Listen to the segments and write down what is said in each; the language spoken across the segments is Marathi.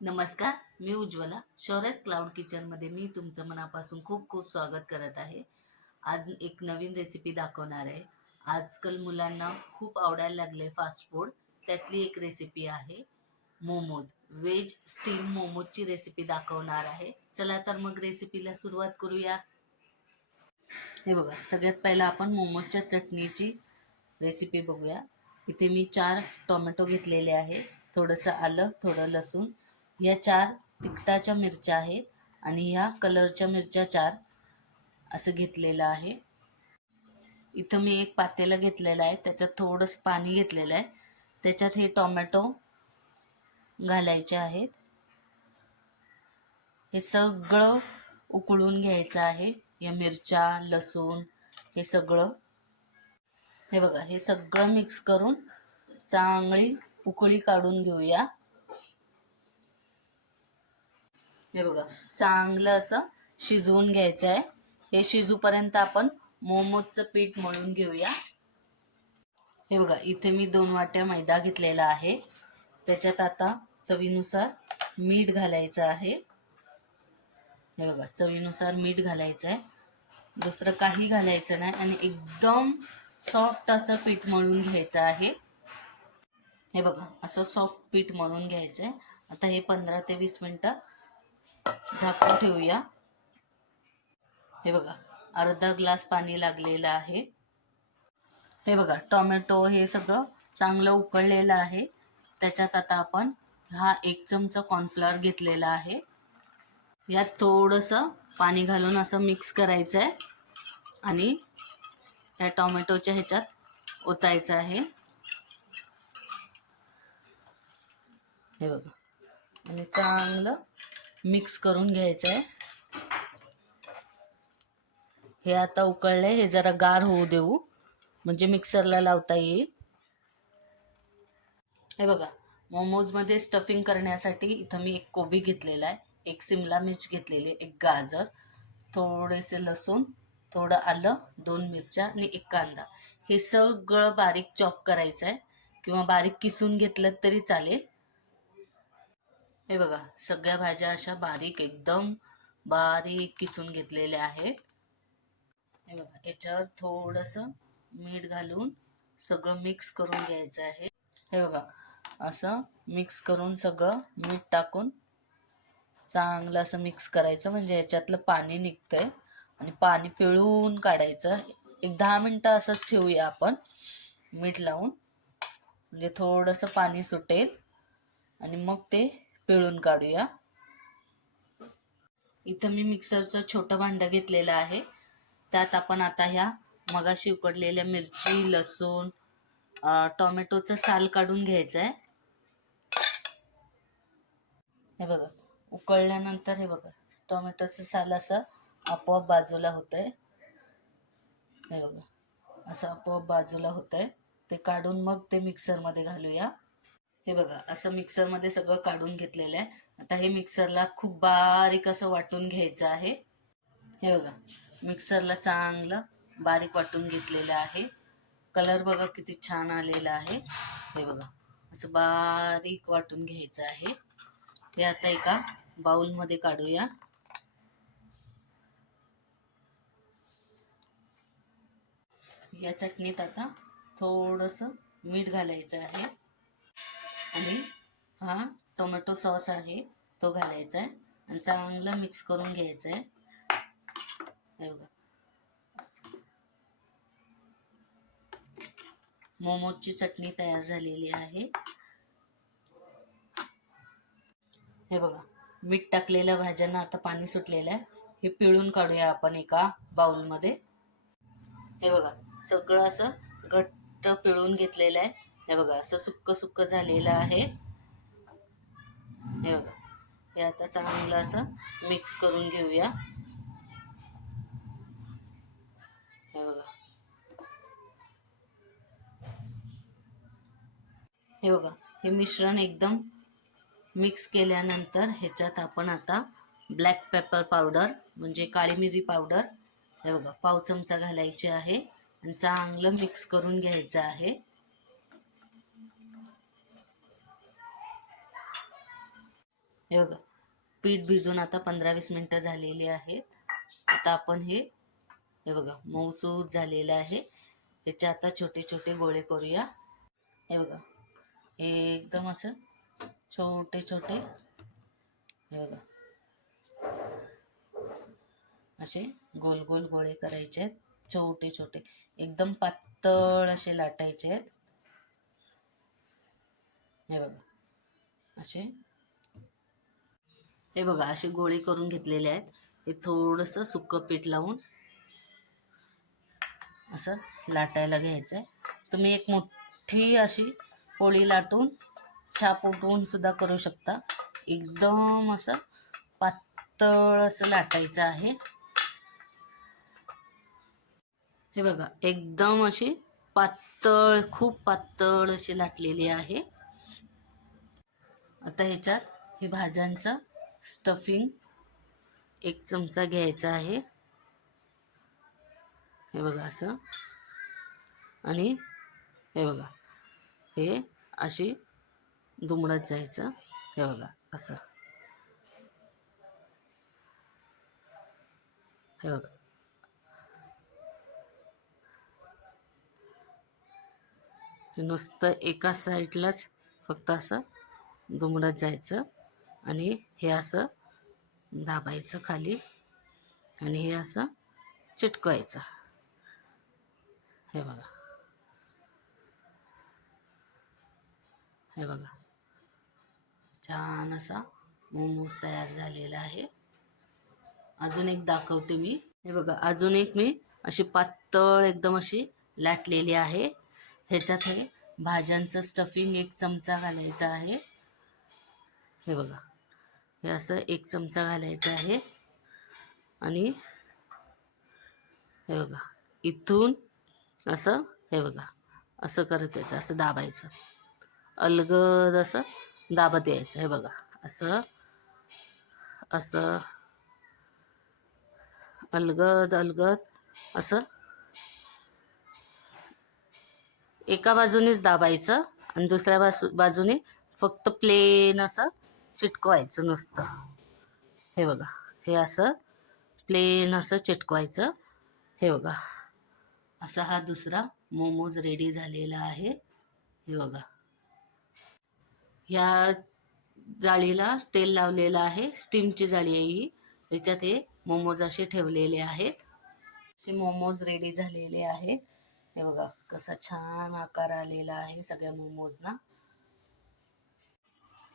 नमस्कार, मी उज्ज्वला. शौर्यस क्लाउड किचनमध्ये मी तुमचं मनापासून खूप खूप स्वागत करत आहे. आज एक नवीन रेसिपी दाखवणार आहे. आजकाल मुलांना खूप आवडायला लागले फास्ट फूड. त्यातली एक रेसिपी आहे मोमोज. व्हेज स्टीम मोमोजची रेसिपी दाखवणार आहे. चला तर मग रेसिपीला सुरुवात करूया. हे बघा, सगळ्यात पहिला आपण मोमोजच्या चटणीची रेसिपी बघूया. इथे मी 4 टोमॅटो घेतलेले आहे, थोडंसं आलं, थोडं लसूण. या 4 तिखटाच्या मिरच्या आहेत आणि ह्या कलरच्या मिरच्या 4 असं घेतलेलं आहे. इथं मी एक पातेलं घेतलेलं आहे, त्याच्यात थोडंसं पाणी घेतलेलं आहे. त्याच्यात हे टोमॅटो घालायचे आहेत. हे सगळं उकळून घ्यायचं आहे. या मिरच्या, लसूण हे सगळं. हे बघा, हे सगळं मिक्स करून चांगली उकळी काढून घेऊया. हे बघा, चांगलं असं शिजवून घ्यायचं आहे. हे शिजूपर्यंत आपण मोमोजचं पीठ मळून घेऊया. हे बघा, इथे मी 2 वाट्या मैदा घेतलेला आहे. त्याच्यात आता चवीनुसार मीठ घालायचं आहे. हे बघा, चवीनुसार मीठ घालायचं आहे. दुसरं काही घालायचं नाही आणि एकदम सॉफ्ट असं पीठ मळून घ्यायचं आहे. हे बघा, असं सॉफ्ट पीठ मळून घ्यायचं आहे. आता हे 15 ते 20 मिनिटं झाकून ठेवूया. हे बघा, अर्धा ग्लास पाणी लागलेलं आहे. हे बघा, टोमॅटो हे सगळं चांगलं उकळलेलं आहे. त्याच्यात आता आपण हा 1 चमचा कॉर्नफ्लॉवर घेतलेला आहे. यात थोडंसं पाणी घालून असं मिक्स करायचं आहे आणि या टोमॅटोच्या ह्याच्यात ओतायचं आहे. हे बघा, आणि चांगलं मिक्स करून घ्यायचं आहे. हे आता उकळलंय, हे जरा गार होऊ देऊ म्हणजे मिक्सरला लावता येईल. हे बघा, मोमोजमध्ये स्टफिंग करण्यासाठी इथं मी एक कोबी घेतलेला आहे, एक सिमला मिर्च घेतलेली, एक गाजर, थोडेसे लसूण, थोडं आलं, 2 मिरच्या आणि 1 कांदा. हे सगळं बारीक चॉप करायचं आहे किंवा बारीक किसून घेतलं तरी चालेल. हे बघा, सगळ्या भाज्या अशा बारीक एकदम बारीक किसून घेतलेल्या आहेत. हे बघा, याच्यावर थोडंसं मीठ घालून सगळं मिक्स करून घ्यायचं आहे. हे बघा, असं मिक्स करून सगळं मीठ टाकून चांगलं असं मिक्स करायचं म्हणजे याच्यातलं पाणी निघतंय आणि पाणी पिळून काढायचं. एक 10 मिनिटं असंच ठेवूया आपण मीठ लावून, म्हणजे थोडंसं पाणी सुटेल आणि मग ते पिळून काढूया. इथं मी मिक्सरचं छोटं भांडं घेतलेलं आहे. त्यात आपण आता ह्या मगाशी उकडलेल्या मिरची, लसूण, टोमॅटोचं साल काढून घ्यायचं आहे. हे बघा, उकळल्यानंतर हे बघा, टोमॅटोचं साल असं आपोआप बाजूला होतंय. हे बघा, असं आपोआप बाजूला होतंय. ते काढून मग ते मिक्सरमध्ये घालूया. हे बघा, असं मिक्सरमध्ये सगळं काढून घेतलेलं आहे. आता हे मिक्सरला खूप बारीक असं वाटून घ्यायचं आहे. हे बघा, मिक्सरला चांगलं बारीक वाटून घेतलेलं आहे. कलर बघा किती छान आलेला आहे. हे बघा, असं बारीक वाटून घ्यायचं आहे. हे आता एका बाउलमध्ये काढूया. या चटणीत आता थोडंसं मीठ घालायचं आहे आणि हा टोमॅटो सॉस आहे तो घालायचा आहे आणि चांगलं मिक्स करून घ्यायचं आहे. हे बघा, मोमोजची चटणी तयार झालेली आहे. हे बघा, मीठ टाकलेल्या भाज्यांना आता पाणी सुटलेलं आहे. हे पिळून काढूया आपण एका बाउलमध्ये. हे बघा, सगळं असं घट्ट पिळून घेतलेलं आहे. हे बघा, असं सुक्क सुक्क झालेलं आहे. हे बघा, हे आता चांगलं असं मिक्स करून घेऊया. हे बघा, हे बघा, हे मिश्रण एकदम मिक्स केल्यानंतर ह्याच्यात आपण आता ब्लॅक पेपर पावडर म्हणजे काळी मिरी पावडर, हे बघा, पाव चमचा घालायची आहे आणि चांगलं मिक्स करून घ्यायचं आहे. हे बघा पीठ भिजून आता 15-20 मिनटं झालेली आहेत. आता आपण हे बघा मऊसूत झालेलं आहे. याचे आता छोटे छोटे गोळे करूया. हे बघा एकदम असं छोटे छोटे हे बघा असे गोल गोल गोळे करायचे आहेत. छोटे छोटे एकदम पातळ असे लाटायचे आहेत. हे बघा असे असे गोळे करून घेतलेले आहेत. हे थोडंसं सुकं पीठ लावून असं लाटायला घ्यायचं आहे. तुम्ही एक मोठी अशी पोळी लाटून छाप उठवून सुद्धा करू शकता. एकदम असं पातळ असं लाटायचं आहे. हे बघा एकदम अशी पातळ खूप पातळ अशी लाटलेली आहे. आता ह्याच्यात हे भाज्यांचं स्टफिंग 1 चमचा घ्यायचा आहे. हे बघा असं आणि हे बघा हे अशी दुमडत जायचं. हे बघा असं हे बघा नुसतं एका साईडलाच फक्त असं दुमडत जायचं आणि हे असं दाबायचं खाली आणि हे असं चिटकवायचं. हे बघा हे बघा छान असा मोमोज तयार झालेला आहे. अजून एक दाखवते मी. हे बघा अजून एक मी अशी पातळ एकदम अशी लाटलेली आहे. ह्याच्यात हे भाज्यांचं स्टफिंग 1 चमचा घालायचं आहे. हे बघा हे असं 1 चमचा घालायचं आहे आणि हे बघा इथून असं हे बघा असं करत यायचं, असं दाबायचं, अलगद असं दाबत यायचं. हे बघा असं असं अलगद अलगद असं एका बाजूनेच दाबायचं आणि दुसऱ्या बाजूने फक्त प्लेन असं चिटकवायचं नुसतं. हे बघा हे असं प्लेन असं चिटकवायचं. हे बघा असा हा दुसरा मोमोज रेडी झालेला आहे. हे बघा ह्या जाळीला तेल लावलेलं आहे. स्टीमची जाळी आहे ही. याच्यात हे मोमोज असे ठेवलेले आहेत. असे मोमोज रेडी झालेले आहेत. हे बघा कसा छान आकार आलेला आहे सगळ्या मोमोजना.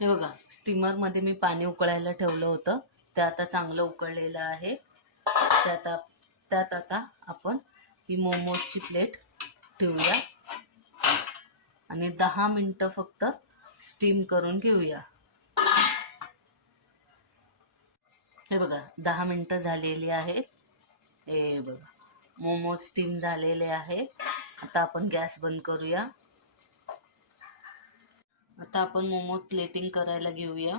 हे बघा स्टीमरमध्ये मी पाणी उकळायला ठेवलं होतं. ते आता चांगलं उकळलेलं आहे. त्यात आता आपण ही मोमोजची प्लेट ठेवूया आणि 10 मिनटं फक्त स्टीम करून घेऊया. हे बघा 10 मिनटं झालेली आहेत. हे बघा मोमोज स्टीम झालेले आहेत. आता आपण गॅस बंद करूया. आता आपण मोमोज प्लेटिंग करायला घेऊया.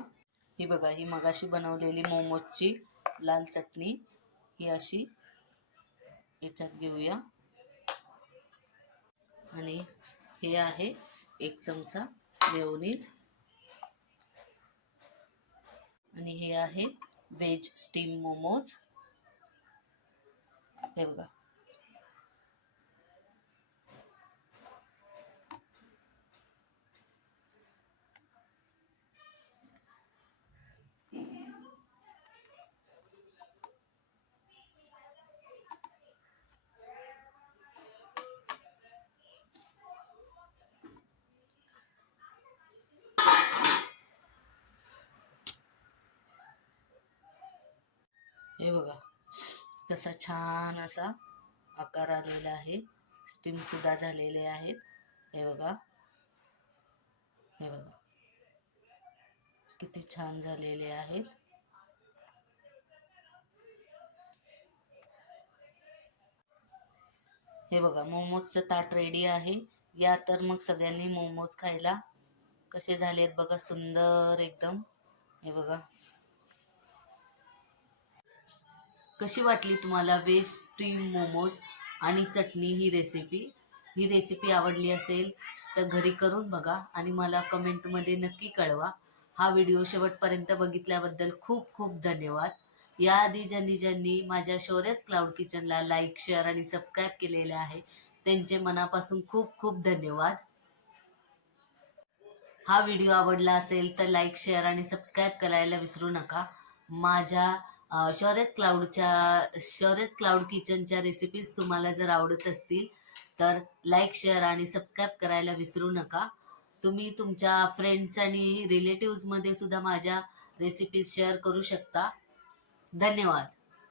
ही बघा ही मगाशी बनवलेली मोमोजची लाल चटणी ही अशी याच्यात घेऊया आणि हे आहे 1 चमचा मेयोनीज आणि हे आहे व्हेज स्टीम मोमोज. हे बघा हे बघा कसा छान असा आकार आलेला आहे. स्टीम सुद्धा झालेले आहेत. हे बघा हे बघा किती छान झालेले आहेत. हे बघा मोमोजचं ताट रेडी आहे. या तर मग सगळ्यांनी मोमोज खायला. कसे झालेत बघा सुंदर एकदम. हे बघा कशी वाटली तुम्हाला व्हेज स्टीम मोमोज आणि चटणी ही रेसिपी आवडली असेल तर घरी करून बघा आणि मला कमेंटमध्ये नक्की कळवा. हा व्हिडिओ शेवटपर्यंत बघितल्याबद्दल खूप खूप धन्यवाद. याआधी ज्यांनी ज्यांनी माझ्या शौर्यच क्लाउड किचनला लाईक, शेअर आणि सबस्क्राईब केलेले आहे त्यांचे मनापासून खूप खूप धन्यवाद. हा व्हिडिओ आवडला असेल तर लाईक, शेअर आणि सबस्क्राईब करायला विसरू नका. माझ्या शौर्यच क्लाउड किचनच्या रेसिपीज तुम्हाला जर आवडत असतील तर लाईक, शेअर आणि सबस्क्राईब करायला विसरू नका. तुम्ही तुमच्या फ्रेंड्स आणि रिलेटिव्हजमध्ये सुद्धा माझ्या रेसिपीज शेअर करू शकता. धन्यवाद.